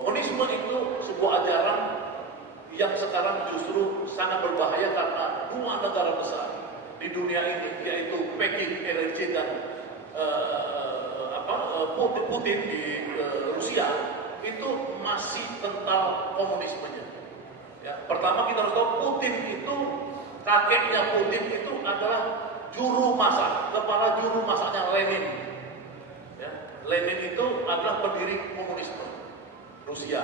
Komunisme itu sebuah ajaran yang sekarang justru sangat berbahaya karena dua negara besar di dunia ini, yaitu Peking RRC dan Putin di Rusia, itu masih kental komunismenya. Ya, pertama kita harus tahu Putin itu, kakeknya Putin itu adalah juru masak, kepala juru masaknya Lenin. Ya, Lenin itu adalah pendiri komunisme Rusia,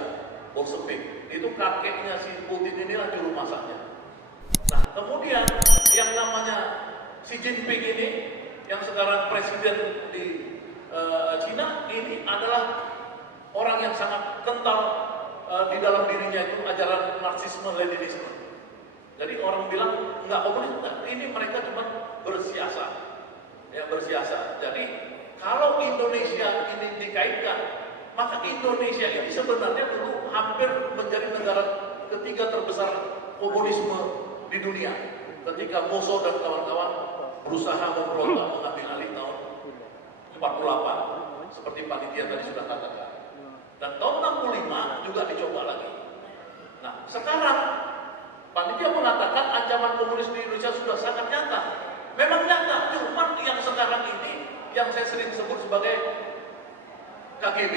Bolshevik. Itu kakeknya si Putin inilah juru masaknya. Nah, kemudian yang namanya Xi Jinping ini, yang sekarang presiden di Cina, ini adalah orang yang sangat kental di dalam dirinya itu ajaran Marxisme Leninisme. Jadi orang bilang nggak komunis, enggak. Ini mereka cuma bersiasat, ya bersiasat. Jadi kalau Indonesia ini dikaitkan, maka Indonesia ini sebenarnya dulu hampir menjadi negara ketiga terbesar komunisme di dunia. Ketika Mosso dan kawan-kawan berusaha memberontak mengambil alih tahun 48, seperti panitia tadi sudah katakan. Dan tahun 65 juga dicoba lagi. Nah, sekarang panitia mengatakan ancaman komunis di Indonesia sudah sangat nyata. Memang nyata, cuma yang sekarang ini yang saya sering sebut sebagai KGB.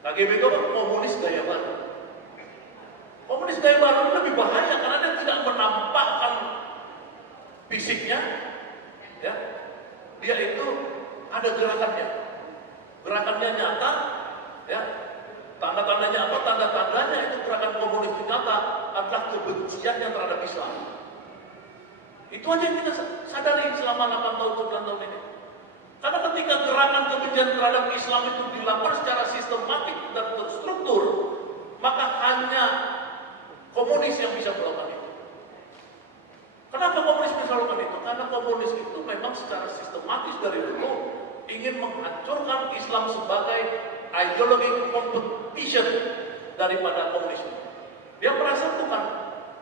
KGB itu komunis gaya baru. Komunis gaya baru lebih bahaya karena dia tidak menampakkan fisiknya, ya. Dia itu ada gerakannya. Gerakannya nyata, ya. Tanda-tandanya apa? Tanda-tandanya itu gerakan komunis nyata adalah kebenciannya terhadap Islam. Itu aja yang kita sadari selama 8 tahun 9 tahun ini. Karena ketika gerakan kebencian terhadap Islam itu dilakukan secara sistematik dan terstruktur, maka hanya komunis yang bisa melakukan itu. Kenapa komunis bisa melakukan itu? Karena komunis itu memang secara sistematis dari dulu ingin menghancurkan Islam sebagai ideologi competition daripada komunisme. Dia merasa bukan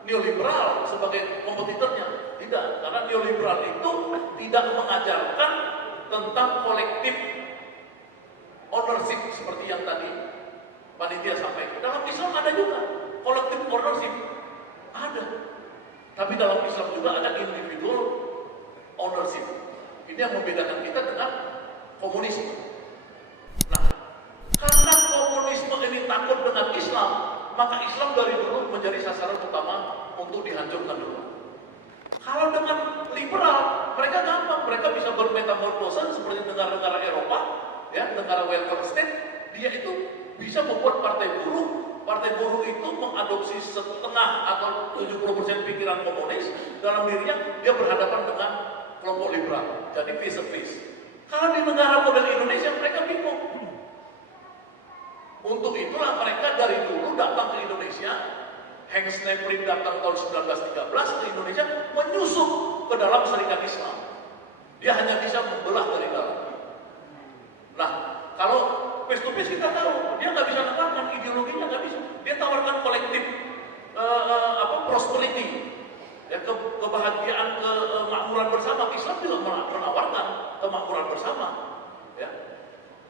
neoliberal sebagai kompetitornya. Tidak, karena neoliberal itu tidak mengajarkan tentang kolektif ownership seperti yang tadi panitia sampaikan. Dalam Islam ada juga kolektif ownership, ada. Tapi dalam Islam juga ada individual ownership. Ini yang membedakan kita dengan komunisme. Nah, karena komunisme ini takut dengan Islam, maka Islam dari dulu menjadi sasaran utama untuk dihancurkan dulu. Kalau dengan liberal, mereka gampang, mereka bisa bermetamorfosa seperti negara-negara Eropa, ya, negara welfare state. Dia itu bisa membuat partai buruh. Partai buruh itu mengadopsi setengah atau 70% pikiran komunis dalam dirinya, dia berhadapan dengan kelompok liberal. Jadi face to face. Kalau di negara model Indonesia mereka bingung. Untuk itulah mereka dari dulu datang ke Indonesia. Hank Sneprin datang tahun 1913 ke Indonesia, menyusup ke dalam Serikat Islam. Dia hanya bisa membelah dari dalam. Nah, kalau face to face kita tahu, dia nggak bisa menawarkan ideologinya, nggak bisa. Dia tawarkan kolektif prosperity, ya, kebahagiaan, kemakmuran bersama. Islam juga menawarkan kemakmuran bersama. Ya.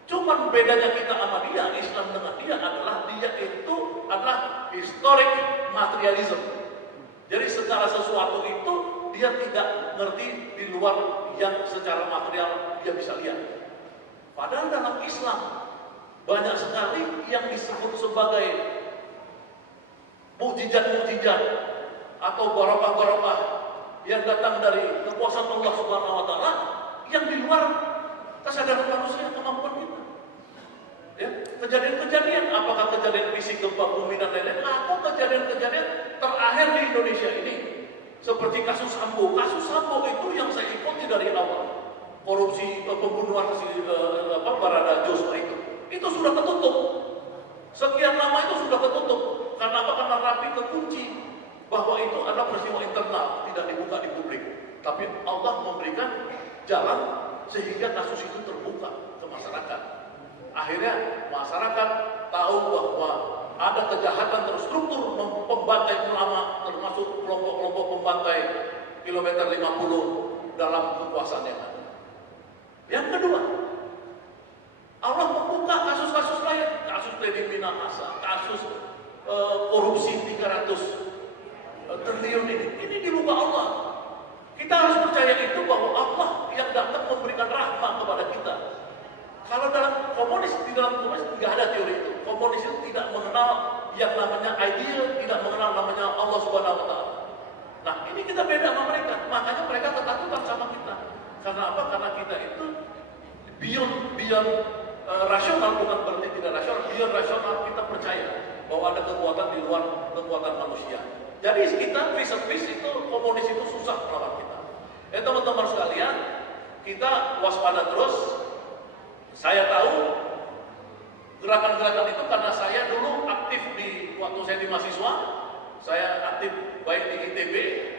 Cuman bedanya kita sama dia, Islam dengan dia adalah dia itu adalah historic materialism. Jadi segala sesuatu itu dia tidak ngerti di luar yang secara material dia bisa lihat. Padahal dalam Islam banyak sekali yang disebut sebagai mukjizat-mukjizat atau barokah-barokah yang datang dari kekuasaan Allah Subhanahu wa taala yang di luar kesadaran manusia, kemampuan kita. Ya, kejadian-kejadian, apakah kejadian fisik gempa bumi dan lain-lain, atau kejadian-kejadian terakhir di Indonesia ini, seperti kasus Sambo. Kasus Sambo itu yang saya ikuti dari awal, korupsi, pembunuhan si Barada Joshua itu sudah tertutup. Sekian lama itu sudah tertutup. Karena apa? Karena rapi kekunci bahwa itu adalah peristiwa internal, tidak dibuka di publik. Tapi Allah memberikan jalan sehingga kasus itu terbuka ke masyarakat. Akhirnya masyarakat tahu bahwa ada kejahatan terstruktur pembantai ulama, termasuk kelompok-kelompok pembantai kilometer 50 dalam kekuasaan yang ada. Yang kedua, Allah membuka kasus-kasus lain, kasus Teddy Minahasa, kasus korupsi 300 triliun ini di lupa Allah. Kita harus percaya itu bahwa Allah yang datang memberikan rahmat kepada kita. Kalau dalam komunis, di dalam komunis tidak ada teori itu. Komunis itu tidak mengenal yang namanya ideal, tidak mengenal namanya Allah Subhanahu wa Ta'ala. Nah, ini kita beda sama mereka. Makanya mereka ketakutan sama kita. Karena apa? Karena kita itu beyond rasional, bukan berarti tidak rasional. Beyond rasional, kita percaya bahwa ada kekuatan di luar kekuatan manusia. Jadi kita face itu komunis itu susah melawan kita. Teman-teman sekalian, kita waspada terus. Saya tahu gerakan-gerakan itu karena saya dulu aktif di waktu saya di mahasiswa, saya aktif baik di ITB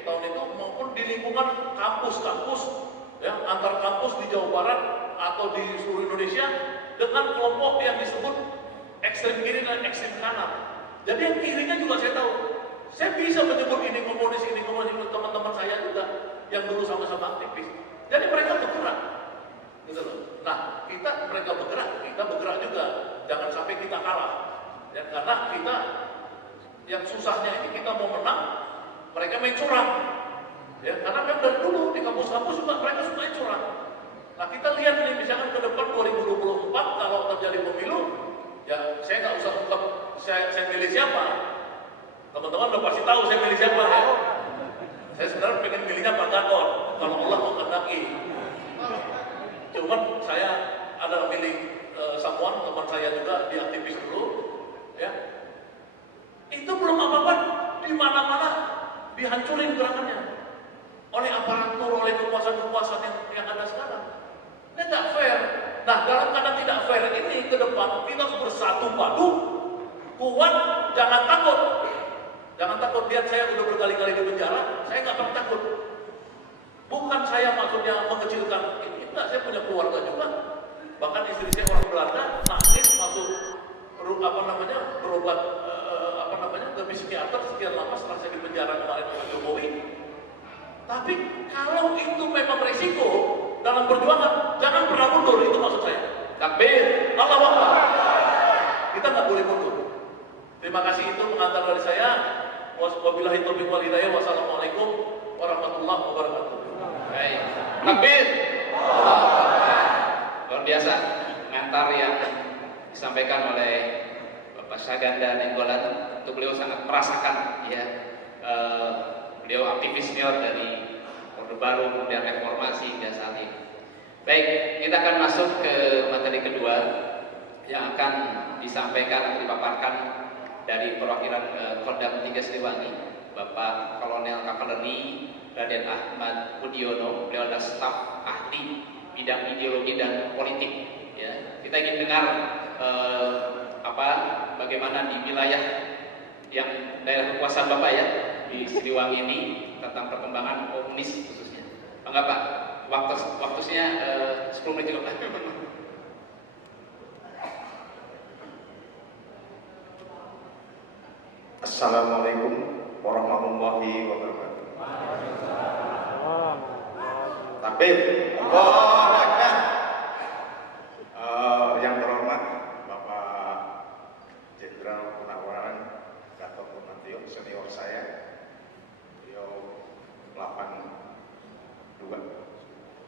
tahun itu maupun di lingkungan kampus-kampus, ya, antar kampus di Jawa Barat atau di seluruh Indonesia dengan kelompok yang disebut ekstrem kiri dan ekstrem kanan. Jadi yang kirinya juga saya tahu. Saya bisa menyebut ini komunis, teman-teman saya juga yang dulu sama-sama aktivis. Jadi mereka bergerak, gitu loh. Nah, mereka bergerak, kita bergerak juga. Jangan sampai kita kalah. Ya, karena kita yang susahnya ini kita mau menang, mereka main curang. Ya, karena kan dari dulu di kampus-kampus juga mereka suka main curang. Nah, kita lihat nih misalkan ke depan 2024 kalau terjadi pemilu, ya saya nggak usah ungkap saya milih siapa. Teman-teman udah pasti tahu saya milih siapa ya. Saya sebenarnya pengen milihnya Pak Gatot kalau Allah menghendaki. Cuman saya ada milih someone, teman saya juga di aktivis dulu, ya. Itu belum apa-apa, di mana-mana dihancurin gerakannya oleh aparatur, oleh kekuasaan-kekuasaan yang ada sekarang. Ini nggak fair. Nah, dalam keadaan tidak fair ini ke depan kita harus bersatu padu, kuat, jangan takut. Jangan takut, lihat saya udah berkali-kali di penjara, saya nggak pernah takut. Bukan saya maksudnya mengecilkan ini, enggak, saya punya keluarga juga. Bahkan istri saya orang Belanda, nakis masuk berobat ke psikiater sekian lama setelah saya di penjara kemarin dengan Jokowi. Tapi kalau itu memang resiko dalam perjuangan, jangan pernah mundur, itu maksud saya. Takbir, Allahu Akbar. Kita nggak boleh mundur. Terima kasih, itu pengantar dari saya. Wabillahi taufiq wal hidayah. Wassalamualaikum warahmatullahi wabarakatuh. Baik, takbir. Luar biasa pengantar yang disampaikan oleh Bapak Syahganda Nainggolan. Untuk beliau sangat merasakan, ya, beliau aktivis senior dari Orde Baru kemudian reformasi hingga saat ini. Baik, kita akan masuk ke materi kedua yang akan disampaikan atau dipaparkan dari perwakilan Kodam 3 Siliwangi, Bapak Kolonel Kavaleri Raden Ahmad Budiono. Beliau adalah staf ahli bidang ideologi dan politik. Ya, kita ingin dengar bagaimana di wilayah yang daerah kekuasaan Bapak, ya, di Siliwangi ini tentang perkembangan komunis khususnya. Enggak Pak, waktunya 10 menit juga. Assalamualaikum warahmatullahi wabarakatuh. Takbir. Allahu Akbar. Yang terhormat Bapak Jenderal Purnawirawan Gatot Nurmantio, senior saya. Beliau 82.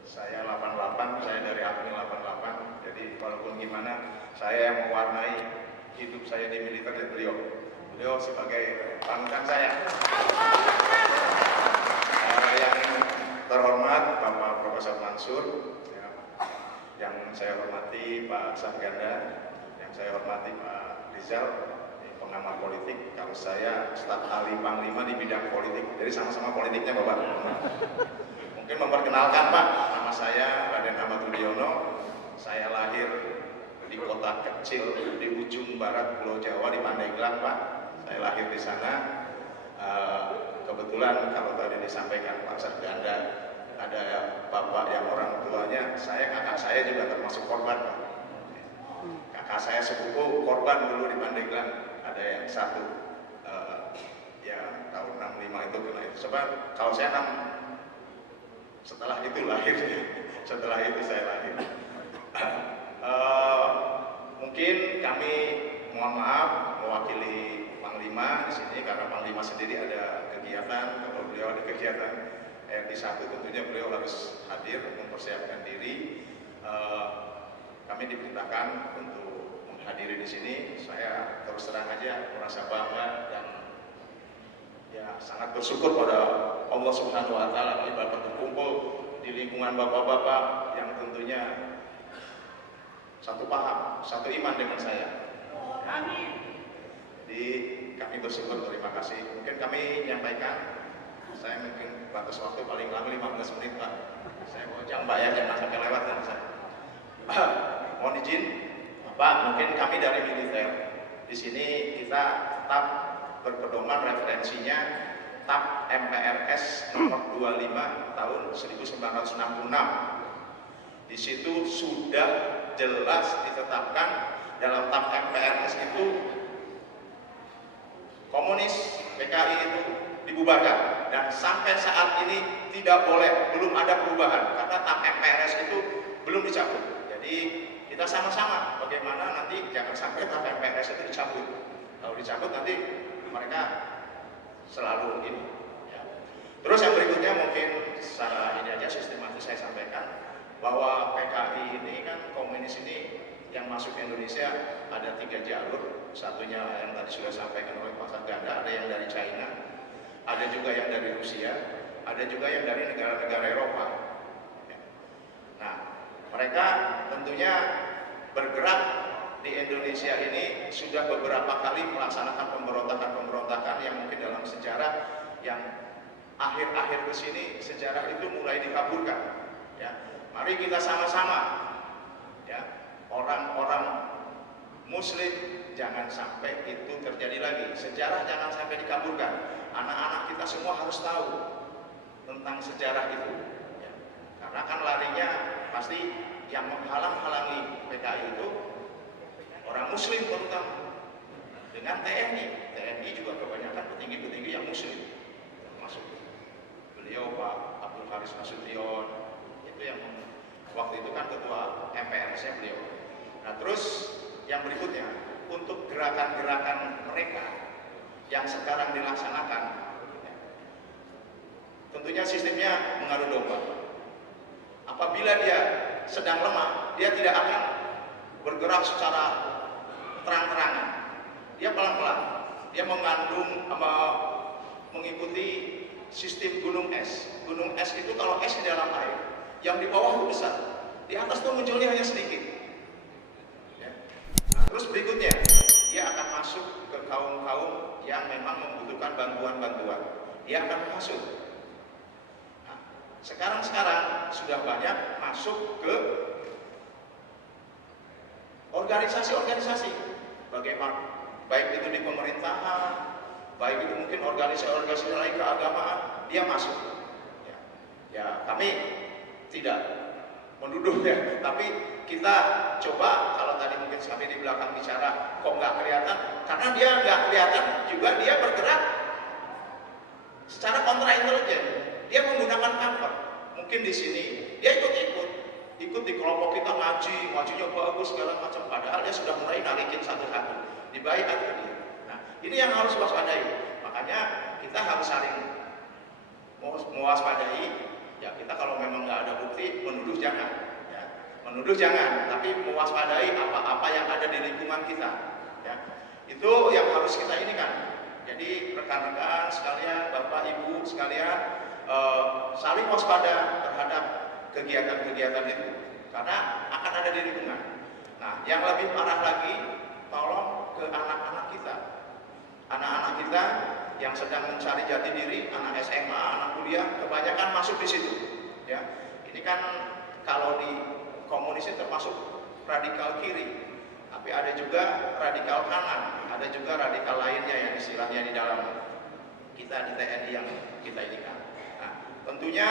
Saya 88, saya dari APNI 88. Jadi walaupun gimana, saya yang mewarnai hidup saya di militer dan beliau sebagai panutan saya. Yang terhormat Bapak Profesor Mansur, ya, yang saya hormati Pak Syahganda, yang saya hormati Pak Rizal, pengamat politik. Kalau saya staf ahli Panglima di bidang politik, jadi sama-sama politiknya Bapak. Mungkin memperkenalkan Pak, nama saya Raden Ahmad Budiono. Saya lahir di kota kecil di ujung barat Pulau Jawa di Pandeglang Pak. Saya lahir di sana. Kebetulan kalau tadi disampaikan Pak Syahganda, ada bapak yang orang tuanya, kakak saya juga termasuk korban Pak. Kakak saya sepupu korban dulu di Pandeglang. Ada yang satu ya tahun 65 itu kena itu. Sebab kalau saya setelah itu lahir, setelah itu saya lahir. Mungkin kami mohon maaf mewakili Panglima di sini karena Panglima sendiri ada kegiatan, kalau beliau ada kegiatan RI 1 tentunya beliau harus hadir mempersiapkan diri. Kami diperintahkan untuk menghadiri di sini. Saya terus terang aja merasa bangga dan ya sangat bersyukur pada Allah Subhanahu wa taala kami dapat berkumpul di lingkungan bapak-bapak yang tentunya satu paham, satu iman dengan saya. Jadi kami bersyukur, terima kasih. Mungkin kami menyampaikan, saya mungkin batas waktu paling lama 15 menit Pak. Saya mau Mbak ya, jangan sampai lewat kan saya. Mohon izin, Pak, mungkin kami dari militer di sini kita tetap berpedoman referensinya TAP MPRS nomor 25 tahun 1966. Di situ sudah jelas ditetapkan dalam TAP MPRS itu komunis PKI itu dibubarkan dan sampai saat ini tidak boleh, belum ada perubahan karena TAP MPRS itu belum dicabut. Jadi kita sama-sama bagaimana nanti jangan sampai TAP MPRS itu dicabut. Kalau dicabut nanti mereka selalu ini. Ya. Terus yang berikutnya mungkin secara ini aja sistematis saya sampaikan bahwa PKI ini kan komunis ini yang masuk ke Indonesia ada 3 jalur. Satunya yang tadi sudah sampaikan oleh Pak Saganda, ada yang dari China, ada juga yang dari Rusia, ada juga yang dari negara-negara Eropa. Ya. Nah, mereka tentunya bergerak di Indonesia ini sudah beberapa kali melaksanakan pemberontakan-pemberontakan yang mungkin dalam sejarah yang akhir-akhir ke sini sejarah itu mulai dikaburkan. Ya, mari kita sama-sama, ya, orang-orang Muslim jangan sampai itu terjadi lagi. Sejarah jangan sampai dikaburkan. Anak-anak kita semua harus tahu tentang sejarah itu. Ya. Karena kan larinya pasti yang menghalang-halangi PKI itu orang Muslim terutama dengan TNI. TNI juga kebanyakan petinggi-petinggi yang Muslim, termasuk beliau Pak Abdul Haris Nasution, itu yang waktu itu kan ketua MPRS-nya beliau. Nah terus yang berikutnya untuk gerakan-gerakan mereka yang sekarang dilaksanakan, tentunya sistemnya mengadu domba. Apabila dia sedang lemah, dia tidak akan bergerak secara terang-terangan. Dia pelan-pelan. Dia mengikuti sistem gunung es. Gunung es itu kalau es di dalam air, yang di bawah itu besar, di atas itu munculnya hanya sedikit. Ya. Nah, terus berikutnya, dia akan masuk ke kaum-kaum yang memang membutuhkan bantuan-bantuan. Dia akan masuk. Nah, sekarang sudah banyak masuk ke organisasi-organisasi, bagaimana baik itu di pemerintahan, baik itu mungkin organisasi-organisasi lain keagamaan, dia masuk. Ya, kami tidak menuduh ya, tapi kita coba kalau tadi mungkin kami di belakang bicara kok nggak kelihatan, karena dia nggak kelihatan juga dia bergerak secara kontra intelijen. Dia menggunakan cover. Mungkin di sini dia ikut di kelompok kita ngajinya bagus segala macam, padahal dia sudah mulai narikin satu-satu, dibaiat ke dia. Nah, ini yang harus waspadai. Makanya kita harus saling mewaspadai. Ya kita kalau memang nggak ada bukti menuduh jangan, ya. Menuduh jangan, tapi mewaspadai apa-apa yang ada di lingkungan kita. Ya. Itu yang harus kita ini kan. Jadi rekan-rekan sekalian, bapak ibu sekalian, saling waspada terhadap kegiatan-kegiatan itu, karena akan ada di lingkungan. Nah, yang lebih parah lagi, tolong ke anak-anak kita, yang sedang mencari jati diri, anak SMA, anak kuliah, kebanyakan masuk di situ. Ya, ini kan kalau di komunis itu termasuk radikal kiri, tapi ada juga radikal kanan, ada juga radikal lainnya yang istilahnya di dalam kita di TNI yang kita ini kan. Nah, tentunya